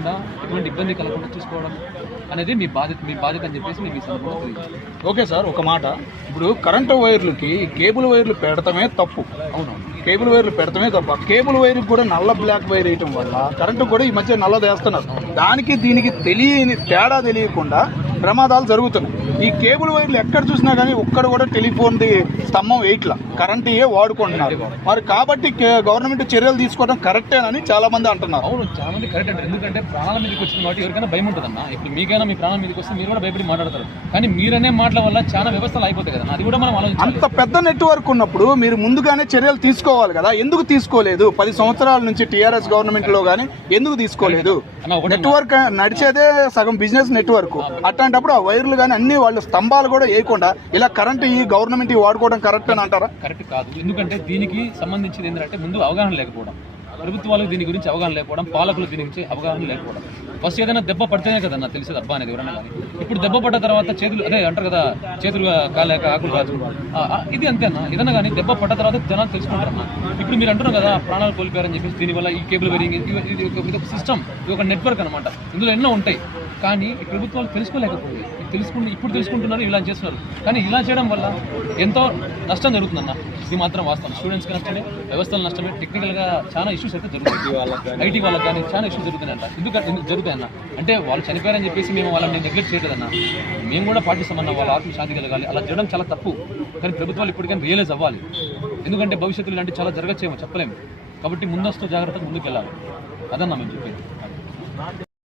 జరగకుండా ఎటువంటి ఇబ్బంది కలగకుండా చూసుకోవడం అనేది మీ బాధ్యత మీ బాధ్యత అని చెప్పేసి మేము ఈ సందర్భంగా. ఓకే సార్ ఒక మాట. ఇప్పుడు కరెంటు వైర్లకి కేబుల్ వైర్లు పెడతామే తప్పు. అవునవును. కేబుల్ వైర్లు పెడతామే తప్ప. కేబుల్ వైర్ కూడా నల్ల బ్లాక్ వైర్ వేయటం వల్ల కరెంటు కూడా ఈ మధ్య నల్లది వేస్తున్నారు దానికి దీనికి తెలియని తేడా తెలియకుండా ప్రమాదాలు జరుగుతున్నాయి. ఈ కేబుల్ వైర్లు ఎక్కడ చూసినా కానీ ఒక్కడ కూడా టెలిఫోన్ది స్తంభం వేయట్లా. కరెంట్ ఏ వాడుకుంటున్నారు. మరి కాబట్టి గవర్నమెంట్ చర్యలు తీసుకోవడం కరెక్టేనని చాలా మంది అంటున్నారు. అవును చాలా మంది కరెక్ట్ అంటారు. ఎందుకంటే ప్రాణాల మీదకి వచ్చింది కాబట్టి ఎవరికైనా భయం ఉంటుందన్న. ఇప్పుడు మీకైనా మీ ప్రాణాల మీదకి వస్తే మీరు కూడా భయపడి మాట్లాడతారు. కానీ మీరనే మాటల వల్ల చాలా వ్యవస్థలు అయిపోతాయి కదా. అది కూడా మనం అంత పెద్ద నెట్వర్క్ ఉన్నప్పుడు మీరు ముందుగానే చర్యలు తీసుకోవాలి కదా. ఎందుకు తీసుకోలేదు? పది సంవత్సరాల నుంచి టీఆర్ఎస్ గవర్నమెంట్లో కానీ ఎందుకు తీసుకోలేదు? నెట్వర్క్ నడిచేదే సగం బిజినెస్ నెట్వర్క్. అట్లాంటప్పుడు ఆ వైర్లు కానీ అన్ని వాళ్ళు స్తంభాలు కూడా వేయకుండా ఇలా కరెంట్ ఈ గవర్నమెంట్ వాడుకోవడం కరెక్ట్ అని అంటారా? కరెక్ట్ కాదు. ఎందుకంటే దీనికి సంబంధించింది ఏంటంటే ముందు అవగాహన లేకపోవడం. ప్రభుత్వాలకు దీని గురించి అవగాహన లేకపోవడం పాలకులు దీని గురించి అవగాహన లేకపోవడం. ఫస్ట్ ఏదైనా దెబ్బ పడితేనే కదా నాకు తెలిసేది అబ్బా అనేది ఎవరైనా కానీ. ఇప్పుడు దెబ్బ పడ్డ తర్వాత చేతులు అదే అంటారు కదా చేతులు కాలేక ఆకులు కాదు ఇది అంతేనా? ఏదైనా కానీ దెబ్బ పడ్డ తర్వాత జనాలు తెలుసుకుంటారన్న ఇప్పుడు మీరు అంటున్నారు కదా ప్రాణాలు కోల్పోయారని చెప్పేసి దీనివల్ల ఈ కేబుల్ వేరింగ్ ఇది ఒక- సిస్టమ్ ఇది ఒక నెట్వర్క్ అనమాట ఇందులో ఎన్నో ఉంటాయి. కానీ ఈ ప్రభుత్వాలు తెలుసుకోలేకపోయింది తెలుసుకుంటే ఇప్పుడు తెలుసుకుంటున్నారు ఇలా చేస్తున్నారు. కానీ ఇలా చేయడం వల్ల ఎంతో నష్టం జరుగుతుందన్న. ఇది మాత్రం వాస్తవం. స్టూడెంట్స్కి నష్టమే వ్యవస్థలు నష్టమే టెక్నికల్గా చాలా ఇష్యూస్ అయితే జరుగుతాయి. ఐటీ వాళ్ళకి కానీ చాలా ఇష్యూస్ జరుగుతున్నాయంట ఎందుకంటే ఎందుకు జరుగుతాయన్న? అంటే వాళ్ళు చనిపోయారని చెప్పేసి మేము వాళ్ళని నెగ్లెక్ట్ చేయలేదన్న. మేము కూడా పాటిస్తామన్న వాళ్ళ ఆత్మ శాంతి కలగాలి. అలా చేయడం చాలా తప్పు. కానీ ప్రభుత్వాలు ఇప్పటికైనా రియలైజ్ అవ్వాలి. ఎందుకంటే భవిష్యత్తులో ఇలాంటి చాలా జరగచ్చేమో చెప్పలేము. కాబట్టి ముందస్తు జాగ్రత్తగా ముందుకు వెళ్ళాలి అదన్నా మేము చెప్పేది.